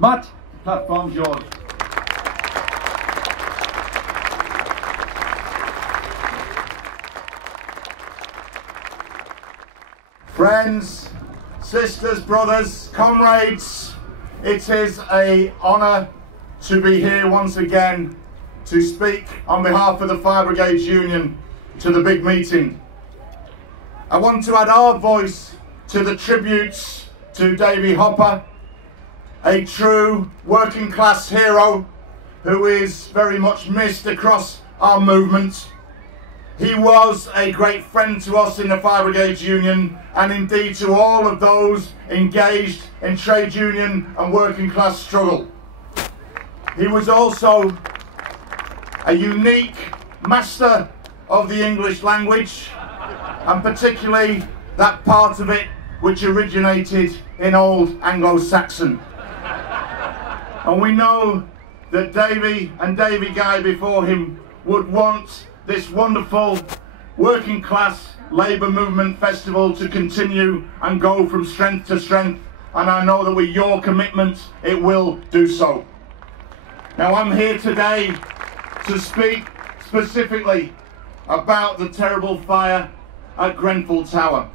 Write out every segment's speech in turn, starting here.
Matt, platform's yours. Friends, sisters, brothers, comrades, it is an honour to be here once again to speak on behalf of the Fire Brigades Union to the big meeting. I want to add our voice to the tributes to Davy Hopper, a true working class hero who is very much missed across our movement. He was a great friend to us in the Fire Brigades Union and indeed to all of those engaged in trade union and working class struggle. He was also a unique master of the English language, and particularly that part of it which originated in Old Anglo-Saxon. And we know that Davy and Davy Guy before him would want this wonderful working class labour movement festival to continue and go from strength to strength, and I know that with your commitment it will do so. Now I'm here today to speak specifically about the terrible fire at Grenfell Tower,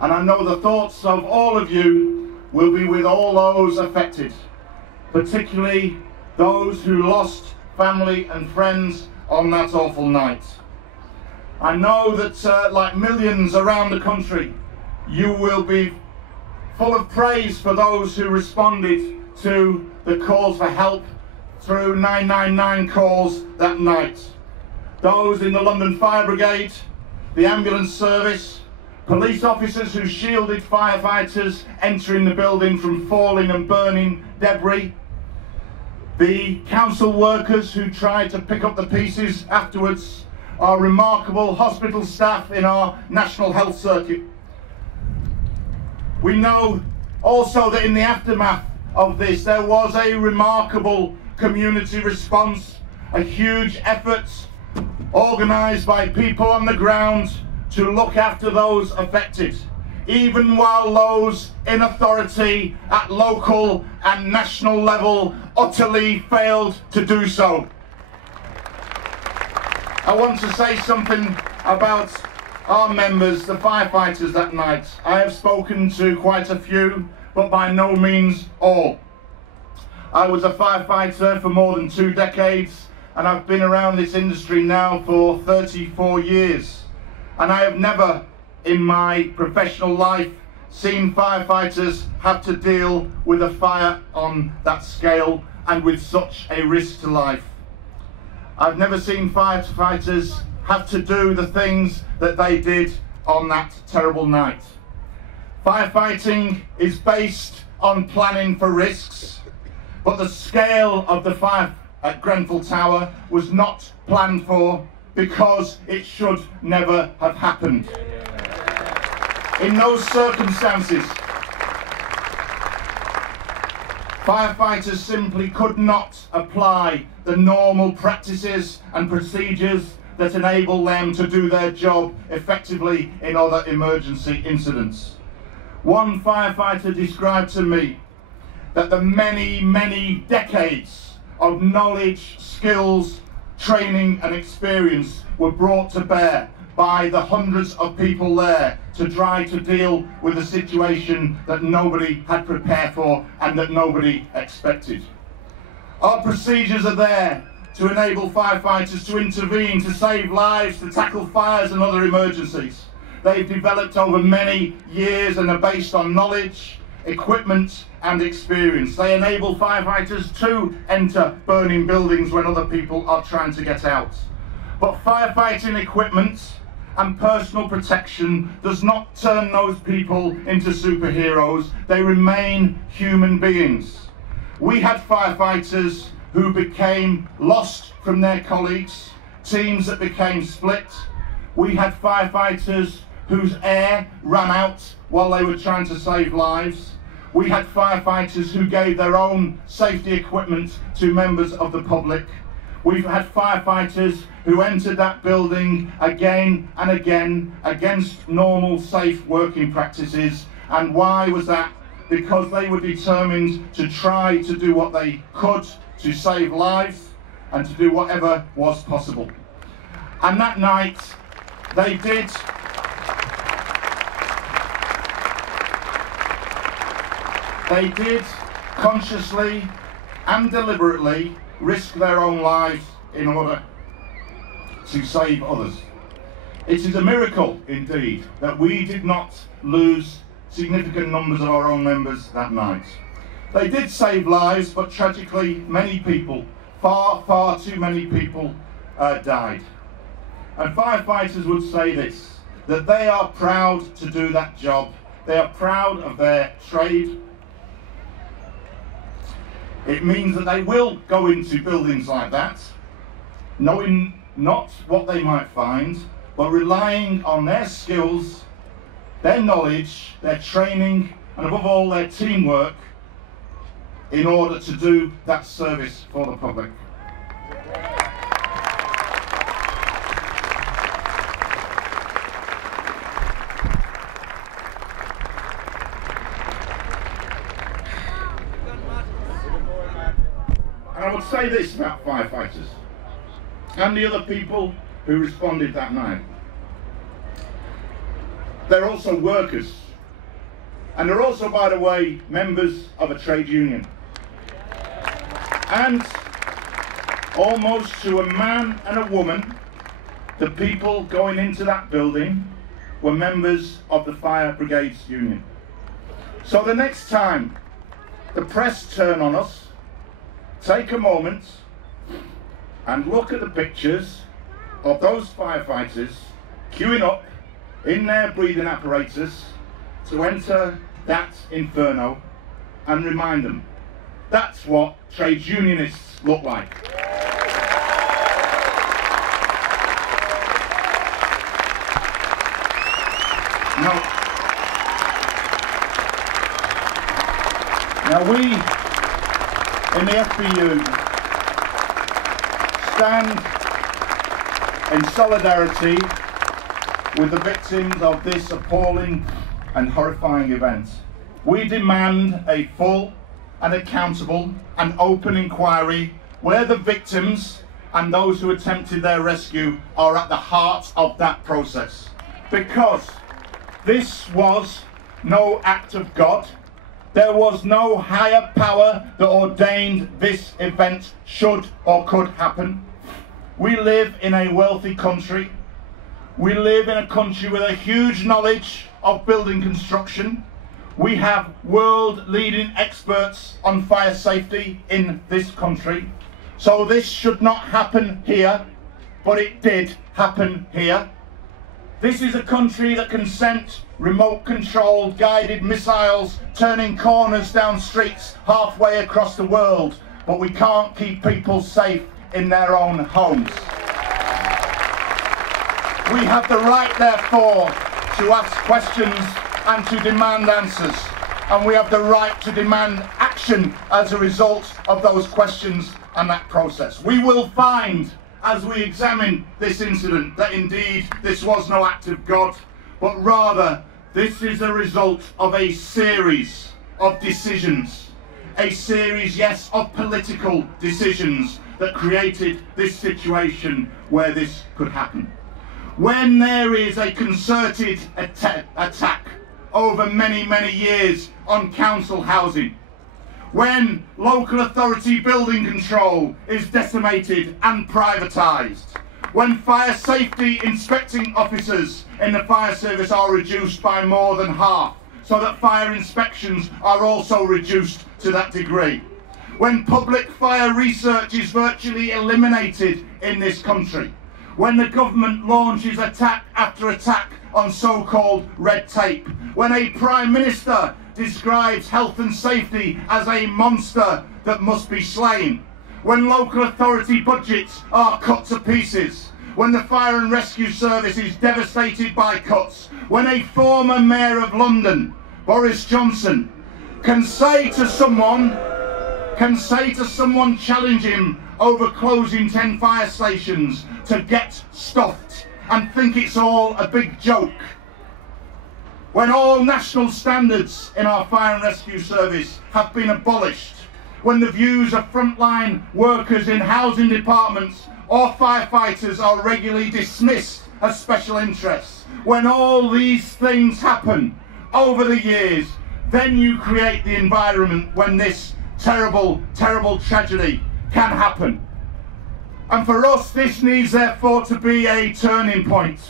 and I know the thoughts of all of you will be with all those affected, particularly those who lost family and friends on that awful night. I know that like millions around the country, you will be full of praise for those who responded to the calls for help through 999 calls that night. Those in the London Fire Brigade, the ambulance service, police officers who shielded firefighters entering the building from falling and burning debris, the council workers who tried to pick up the pieces afterwards, our remarkable hospital staff in our National Health Circuit. We know also that in the aftermath of this there was a remarkable community response, a huge effort organised by people on the ground to look after those affected, even while those in authority at local and national level utterly failed to do so. I want to say something about our members, the firefighters that night. I have spoken to quite a few, but by no means all. I was a firefighter for more than 2 decades, and I've been around this industry now for 34 years. And I have never in my professional life seen firefighters have to deal with a fire on that scale and with such a risk to life. I've never seen firefighters have to do the things that they did on that terrible night. Firefighting is based on planning for risks, but the scale of the fire at Grenfell Tower was not planned for because it should never have happened. In those circumstances, firefighters simply could not apply the normal practices and procedures that enable them to do their job effectively in other emergency incidents. One firefighter described to me that the many decades of knowledge, skills, training and experience were brought to bear by the hundreds of people there to try to deal with a situation that nobody had prepared for and that nobody expected. Our procedures are there to enable firefighters to intervene, to save lives, to tackle fires and other emergencies. They've developed over many years and are based on knowledge, equipment and experience. They enable firefighters to enter burning buildings when other people are trying to get out. But firefighting equipment and personal protection does not turn those people into superheroes. They remain human beings. We had firefighters who became lost from their colleagues, teams that became split. We had firefighters whose air ran out while they were trying to save lives. We had firefighters who gave their own safety equipment to members of the public. We've had firefighters who entered that building again and again against normal safe working practices. And why was that? because they were determined to try to do what they could to save lives and to do whatever was possible. And that night, they did. They did consciously and deliberately risk their own lives in order to save others. It is a miracle indeed that we did not lose significant numbers of our own members that night. They did save lives, but tragically many people, far too many people died. And firefighters would say this, that they are proud to do that job. They are proud of their trade. It means that they will go into buildings like that, knowing not what they might find, but relying on their skills, their knowledge, their training, and above all their teamwork in order to do that service for the public. And I would say this about firefighters and the other people who responded that night. They're also workers, and they're also, by the way, members of a trade union. And almost to a man and a woman, the people going into that building were members of the Fire Brigades Union. So the next time the press turn on us, take a moment and look at the pictures of those firefighters queuing up in their breathing apparatus to enter that inferno, and remind them that's what trade unionists look like. Now we in the FBU stand in solidarity with the victims of this appalling and horrifying event. We demand a full and accountable and open inquiry where the victims and those who attempted their rescue are at the heart of that process. Because this was no act of God. There was no higher power that ordained this event should or could happen. We live in a wealthy country. We live in a country with a huge knowledge of building construction. We have world-leading experts on fire safety in this country. So this should not happen here, but it did happen here. This is a country that can send remote-controlled guided missiles turning corners down streets halfway across the world, but we can't keep people safe in their own homes. We have the right, therefore, to ask questions and to demand answers, and we have the right to demand action as a result of those questions and that process. We will find, as we examine this incident, that indeed this was no act of God, but rather this is a result of a series of decisions, a series, yes, of political decisions that created this situation where this could happen. When there is a concerted attack over many years on council housing, when local authority building control is decimated and privatised, when fire safety inspecting officers in the fire service are reduced by more than half, so that fire inspections are also reduced to that degree, when public fire research is virtually eliminated in this country, when the government launches attack after attack on so-called red tape, when a Prime Minister describes health and safety as a monster that must be slain, when local authority budgets are cut to pieces, when the fire and rescue service is devastated by cuts, when a former Mayor of London, Boris Johnson, can say to someone challenge him over closing 10 fire stations to get stuffed and think it's all a big joke. when all national standards in our fire and rescue service have been abolished, when the views of frontline workers in housing departments or firefighters are regularly dismissed as special interests, when all these things happen over the years, then you create the environment when this terrible, terrible tragedy can happen. And for us, this needs therefore to be a turning point.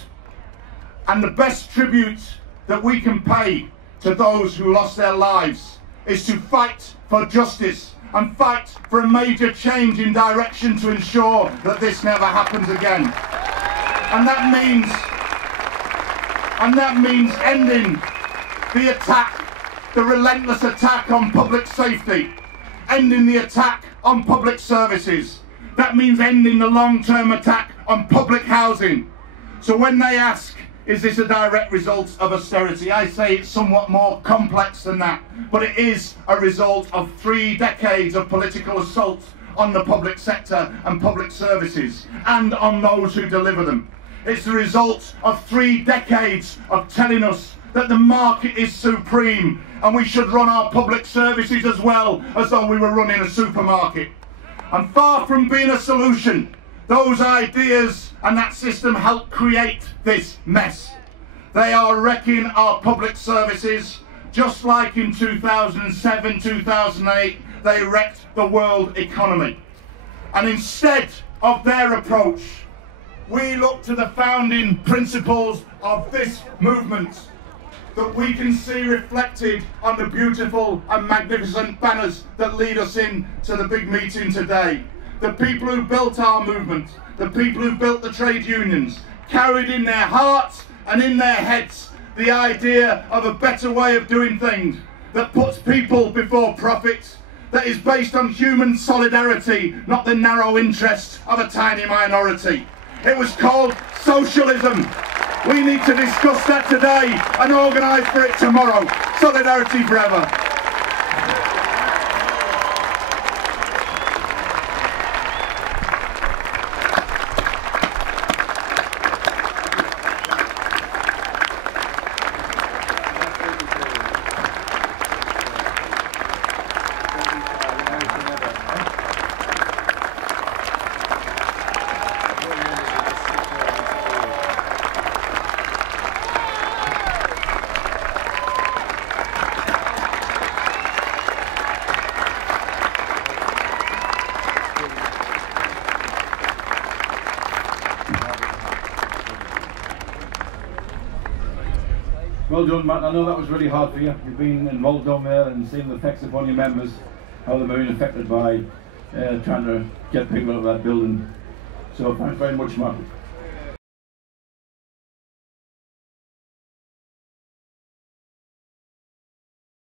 And the best tribute that we can pay to those who lost their lives is to fight for justice and fight for a major change in direction to ensure that this never happens again. And that means ending the attack, the relentless attack on public safety, ending the attack on public services. That means ending the long-term attack on public housing. So when they ask, is this a direct result of austerity? I say it's somewhat more complex than that, but it is a result of 3 decades of political assault on the public sector and public services, and on those who deliver them. It's the result of 3 decades of telling us that the market is supreme and we should run our public services as well as though we were running a supermarket. And far from being a solution, those ideas and that system help create this mess. They are wrecking our public services, just like in 2007, 2008, they wrecked the world economy. And instead of their approach, we look to the founding principles of this movement that we can see reflected on the beautiful and magnificent banners that lead us in to the big meeting today. The people who built our movement, the people who built the trade unions, carried in their hearts and in their heads the idea of a better way of doing things that puts people before profit, that is based on human solidarity, not the narrow interests of a tiny minority. It was called socialism. We need to discuss that today and organise for it tomorrow. Solidarity forever. Well done, Matt. I know that was really hard for you. You've been involved down there and seeing the effects upon your members, how they're being affected by trying to get people out of that building. So thanks very much, Matt.